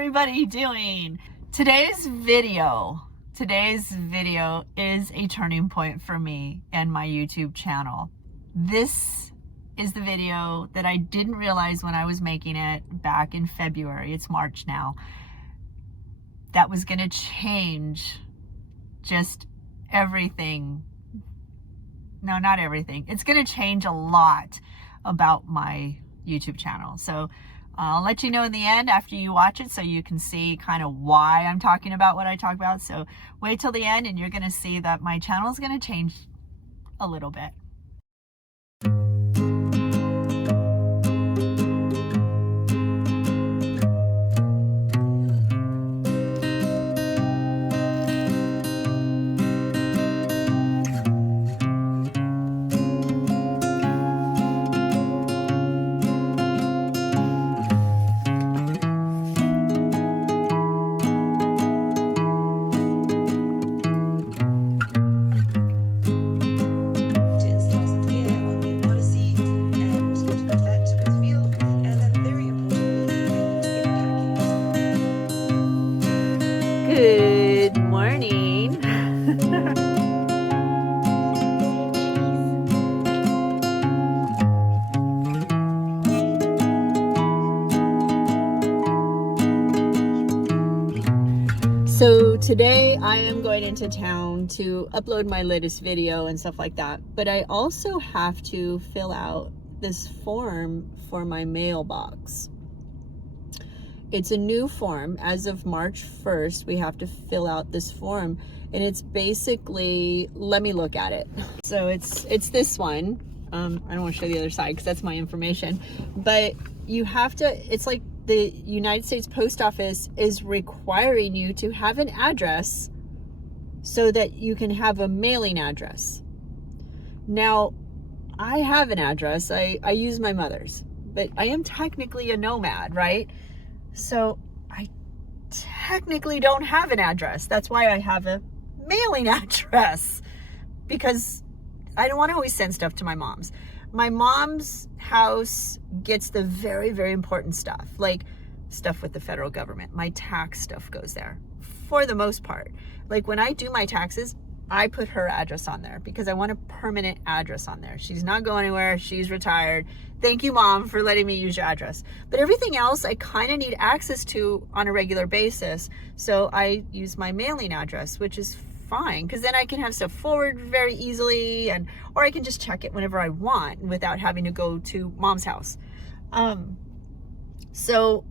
everybody doing? Today's video is a turning point for me and my YouTube channel. This is the video that I didn't realize when I was making it back in February. It's March now. That was going to change just everything. No, not everything. It's going to change a lot about my YouTube channel. So I'll let you know in the end after you watch it so you can see kind of why I'm talking about what I talk about. So wait till the end and you're going to see that my channel is going to change a little bit. Good morning. So today I am going into town to upload my latest video and stuff like that, but I also have to fill out this form for my mailbox. It's a new form. As of March 1st, we have to fill out this form, and it's basically, let me look at it. So it's this one. I don't want to show the other side because that's my information, but you have to, it's like the United States Post Office is requiring you to have an address so that you can have a mailing address. Now, I have an address. I use my mother's, but I am technically a nomad, right? So I technically don't have an address. That's why I have a mailing address, because I don't want to always send stuff to my mom's. My mom's house gets the very, very important stuff, like stuff with the federal government. My tax stuff goes there for the most part. Like when I do my taxes, I put her address on there because I want a permanent address on there. She's not going anywhere. She's retired. Thank you, Mom, for letting me use your address. But everything else I kind of need access to on a regular basis. So I use my mailing address, which is fine because then I can have stuff forward very easily, or I can just check it whenever I want without having to go to Mom's house. So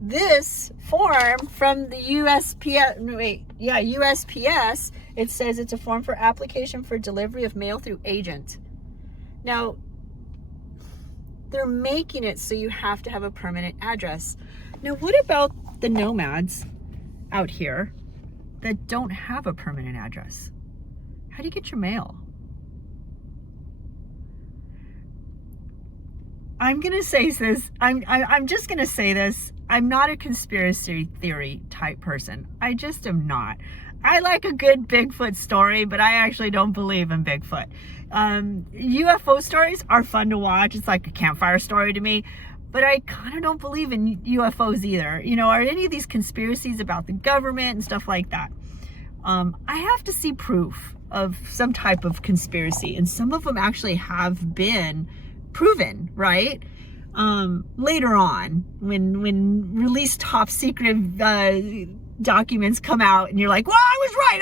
this form from the USPS, it says it's a form for application for delivery of mail through agent. Now, they're making it so you have to have a permanent address. Now, what about the nomads out here that don't have a permanent address? How do you get your mail? I'm gonna say this. I'm just gonna say this. I'm not a conspiracy theory type person. I just am not. I like a good Bigfoot story, but I actually don't believe in Bigfoot. UFO stories are fun to watch. It's like a campfire story to me, but I kind of don't believe in UFOs either. You know, are any of these conspiracies about the government and stuff like that? I have to see proof of some type of conspiracy, and some of them actually have been proven, right? Later on, when released top secret documents come out, and you're like, well, I was right.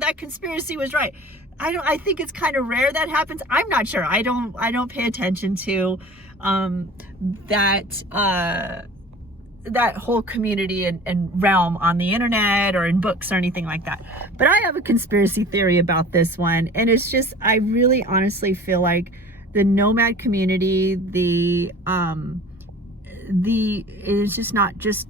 That conspiracy was right. I think it's kind of rare that happens. I'm not sure. I don't pay attention to that whole community and realm on the internet or in books or anything like that. But I have a conspiracy theory about this one, and it's just, I really honestly feel like the nomad community, it's just not just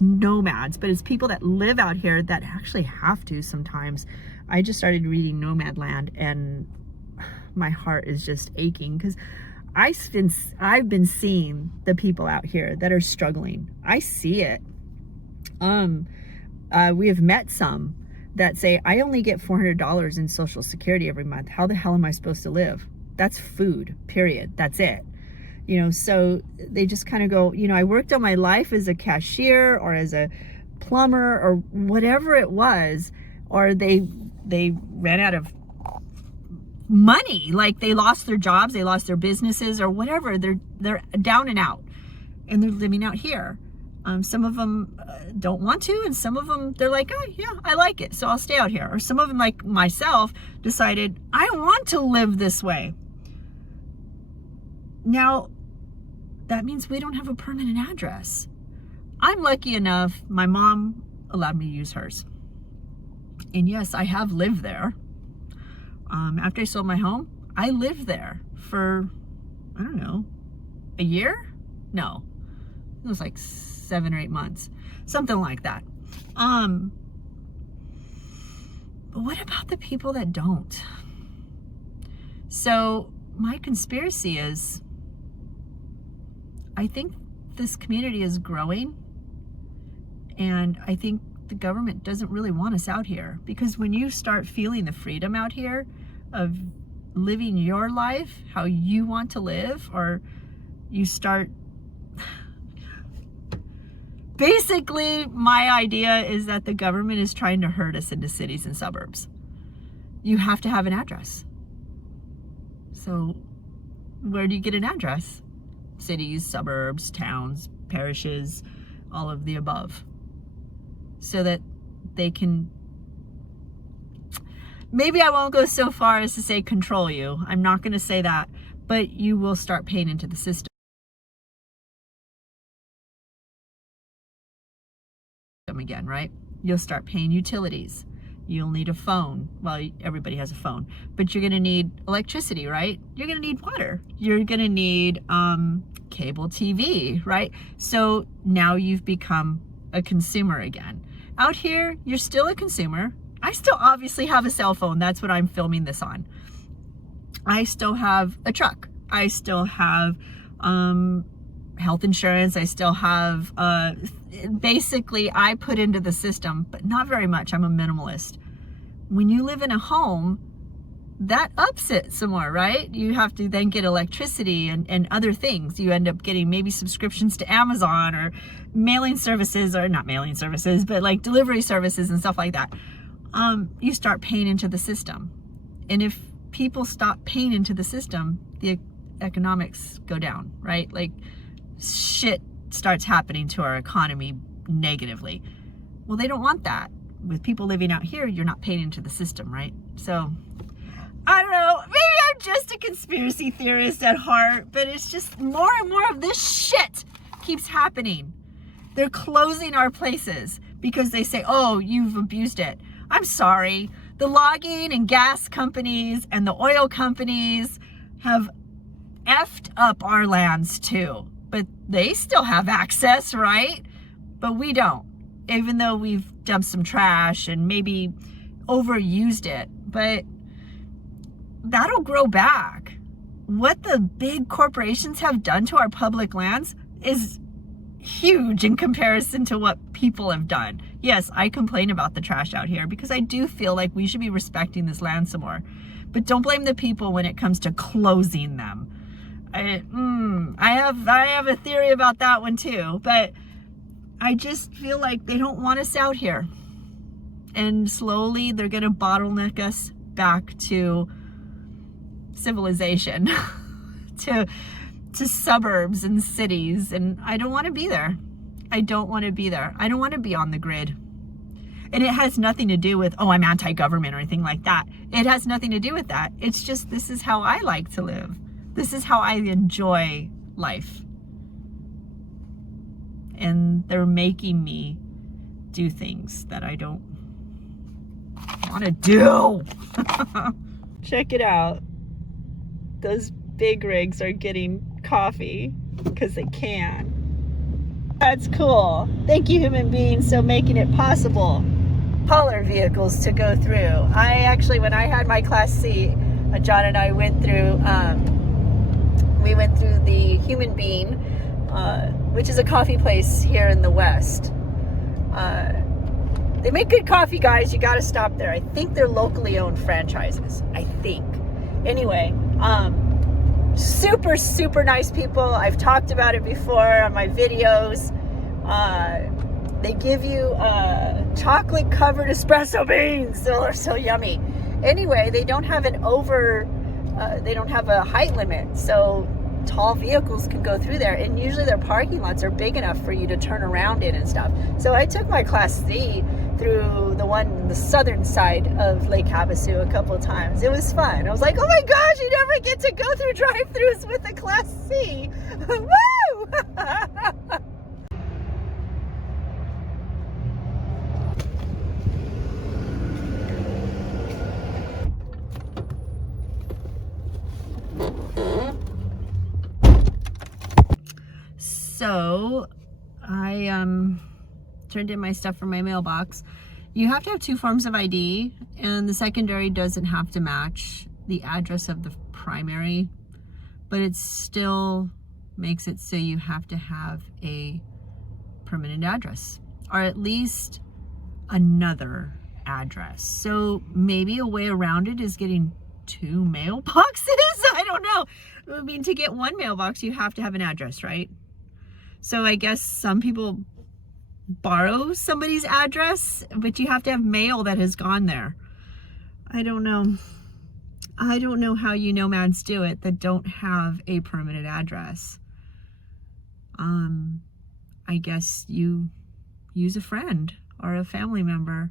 nomads, but it's people that live out here that actually have to sometimes. I just started reading Nomadland, and my heart is just aching because I've been seeing the people out here that are struggling. I see it. We have met some that say, I only get $400 in Social Security every month. How the hell am I supposed to live? That's food, period. That's it. You know, so they just kind of go, you know, I worked all my life as a cashier or as a plumber or whatever it was, or they ran out of money, like they lost their jobs, they lost their businesses or whatever. They're down and out, and they're living out here. Some of them don't want to, and some of them, they're like, oh yeah, I like it, so I'll stay out here. Or some of them, like myself, decided, I want to live this way. Now, that means we don't have a permanent address. I'm lucky enough, my mom allowed me to use hers. And yes, I have lived there. After I sold my home, I lived there for, I don't know, a year? No, it was like 7 or 8 months, something like that. But what about the people that don't? So my conspiracy is, I think this community is growing, and I think the government doesn't really want us out here, because when you start feeling the freedom out here of living your life how you want to live, or you start, basically my idea is that the government is trying to herd us into cities and suburbs. You have to have an address. So where do you get an address? Cities, suburbs, towns, parishes, all of the above. So that they can, maybe I won't go so far as to say control you. I'm not going to say that, but you will start paying into the system again, right? You'll start paying utilities. You'll need a phone. Well, everybody has a phone, but you're going to need electricity, right? You're going to need water. You're going to need cable TV, right? So now you've become a consumer again. Out here, you're still a consumer. I still obviously have a cell phone. That's what I'm filming this on. I still have a truck. I still have health insurance. I still have, basically I put into the system, but not very much. I'm a minimalist. When you live in a home, that ups it some more, right? You have to then get electricity and other things. You end up getting maybe subscriptions to Amazon or mailing services, or not mailing services, but like delivery services and stuff like that. You start paying into the system. And if people stop paying into the system, the economics go down, right? Like shit starts happening to our economy negatively. Well, they don't want that. With people living out here, you're not paying into the system, right? So I don't know, maybe I'm just a conspiracy theorist at heart, but it's just more and more of this shit keeps happening. They're closing our places because they say, oh, you've abused it. I'm sorry. The logging and gas companies and the oil companies have effed up our lands too, but they still have access, right? But we don't, even though we've dumped some trash and maybe overused it, but that'll grow back. What the big corporations have done to our public lands is huge in comparison to what people have done. Yes, I complain about the trash out here because I do feel like we should be respecting this land some more. But don't blame the people when it comes to closing them. I have a theory about that one too, but I just feel like they don't want us out here. And slowly they're going to bottleneck us back to civilization, to suburbs and cities, and I don't want to be there. I don't want to be there. I don't want to be on the grid. And it has nothing to do with, oh, I'm anti-government or anything like that. It has nothing to do with that. It's just, this is how I like to live. This is how I enjoy life. And they're making me do things that I don't want to do. Check it out. Those big rigs are getting coffee because they can. That's cool. Thank you, human beings, so making it possible. Hauler vehicles to go through. I actually, when I had my Class C, John and I went through the Human Bean, which is a coffee place here in the West. They make good coffee, guys. You got to stop there. I think they're locally owned franchises. I think. Anyway, Super, super nice people. I've talked about it before on my videos. They give you chocolate covered espresso beans. They're so yummy. Anyway, they don't have they don't have a height limit, so tall vehicles can go through there, and usually their parking lots are big enough for you to turn around in and stuff. So I took my Class C through the southern side of Lake Havasu a couple of times. It was fun. I was like, oh my gosh, you never get to go through drive-thrus with a Class C. Woo! So I turned in my stuff from my mailbox. You have to have 2 forms of ID, and the secondary doesn't have to match the address of the primary, but it still makes it so you have to have a permanent address, or at least another address. So maybe a way around it is getting 2 mailboxes. I don't know. I mean, to get 1 mailbox, you have to have an address, right? So I guess some people borrow somebody's address, but you have to have mail that has gone there. I don't know. I don't know how you nomads do it that don't have a permanent address. I guess you use a friend or a family member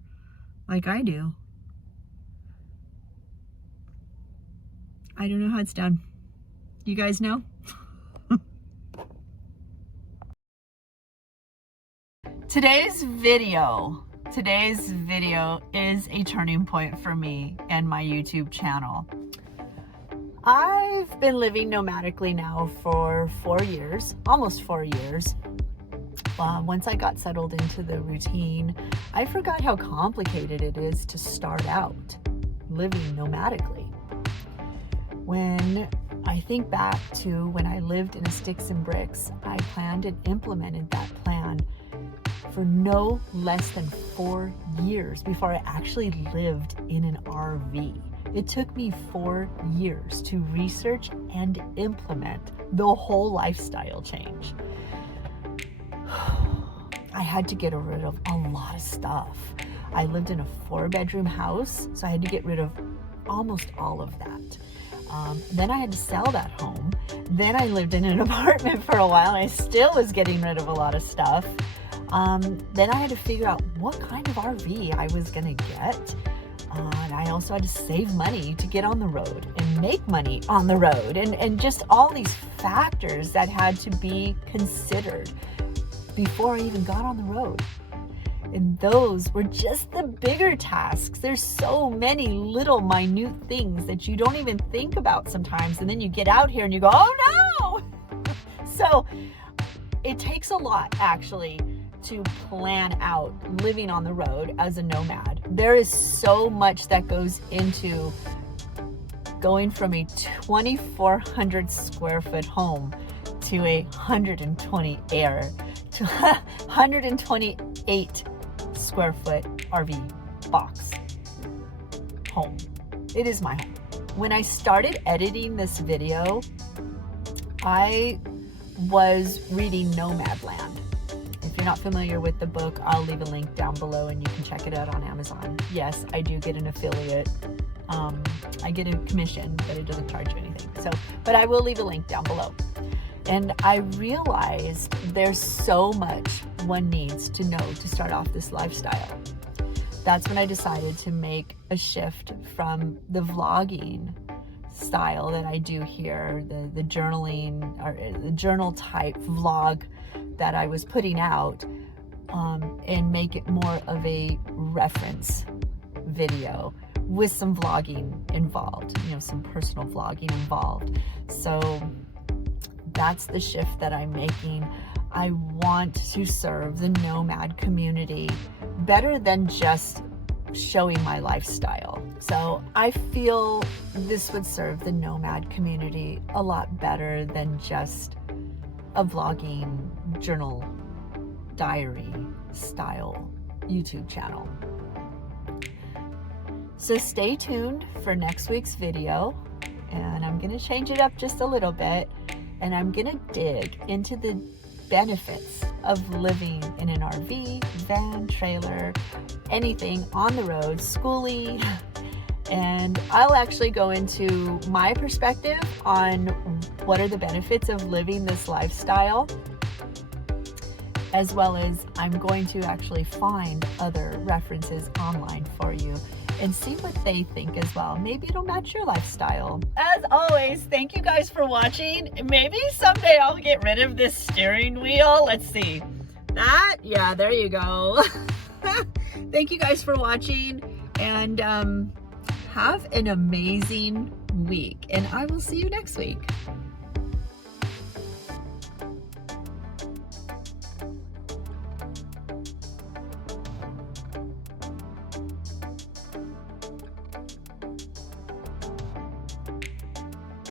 like I do. I don't know how it's done. You guys know? Today's video is a turning point for me and my YouTube channel. I've been living nomadically now for 4 years, almost 4 years. Once I got settled into the routine, I forgot how complicated it is to start out living nomadically. When I think back to when I lived in a sticks and bricks, I planned and implemented that plan for no less than 4 years before I actually lived in an RV. It took me 4 years to research and implement the whole lifestyle change. I had to get rid of a lot of stuff. I lived in a 4-bedroom house, so I had to get rid of almost all of that. Then I had to sell that home. Then I lived in an apartment for a while, and I still was getting rid of a lot of stuff. Then I had to figure out what kind of RV I was gonna get. And I also had to save money to get on the road and make money on the road, and just all these factors that had to be considered before I even got on the road. And those were just the bigger tasks. There's so many little minute things that you don't even think about sometimes, and then you get out here and you go, oh no! So it takes a lot, actually, to plan out living on the road as a nomad. There is so much that goes into going from a 2,400 square foot home to a 128 square foot RV box home. It is my home. When I started editing this video, I was reading Nomadland. If you're not familiar with the book, I'll leave a link down below and you can check it out on Amazon. Yes, I do get an affiliate. I get a commission, but it doesn't charge you anything. But I will leave a link down below. And I realized there's so much one needs to know to start off this lifestyle. That's when I decided to make a shift from the vlogging style that I do here, the journaling or the journal type vlog that I was putting out, and make it more of a reference video with some vlogging involved, some personal vlogging involved. So that's the shift that I'm making. I want to serve the nomad community better than just showing my lifestyle. So I feel this would serve the nomad community a lot better than just a vlogging journal diary style YouTube channel. So stay tuned for next week's video. and I'm gonna change it up just a little bit, and I'm gonna dig into the benefits of living in an RV, van, trailer, anything on the road, schoolie, and I'll actually go into my perspective on what are the benefits of living this lifestyle, as well as I'm going to actually find other references online for you and see what they think as well. Maybe it'll match your lifestyle. As always, thank you guys for watching. Maybe someday I'll get rid of this steering wheel. Let's see. That, yeah, there you go. Thank you guys for watching, and have an amazing week, and I will see you next week.